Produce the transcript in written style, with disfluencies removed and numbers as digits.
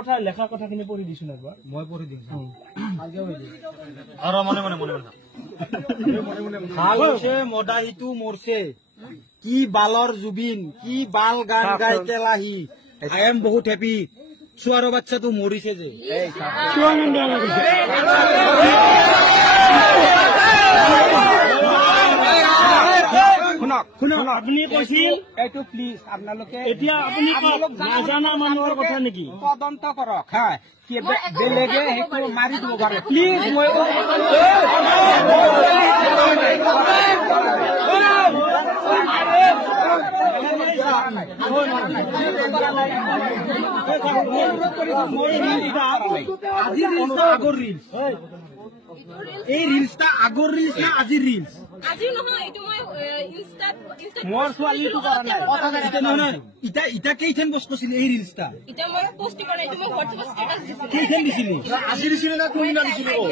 কথা লেখা কথাখিনি পঢ়ি দিছো না একবাৰ মই পঢ়ি দিম আৰু মনে মনে মনে মনে ভাল হৈছে মদাহিটো মৰছে কি বালৰ জুবিন কি বাল গান গাই কেলাহি আই এম বহুত হেপি চুয়াৰ বাচ্চাটো মৰিছে যে আপুনি কৈছিল এইটো প্লিজ আপোনালোকে এতিয়া আপুনি নাজানা মানুহৰ কথা নেকি তদন্ত কৰক হা বেলেগে সেইটো মাৰি দিব পাৰে প্লিজ মই এই ৰিলছটা আগৰ ৰিলছ না আজিৰ ৰিলছ আজি নহয় এইটো মই ইনষ্টাত মোৰ ছোৱালীটো কৰা নাই নহয় ইটা ইটা কেইখন পোষ্ট কৰিছিল এই ৰিলছটা এটা মই পোষ্ট কৰা এইটো মই হোৱাটছএপ ষ্টেটাস দিছিলো কেইখন দিছিলি আজি দিছিলে না তুমি না দিছিলে মই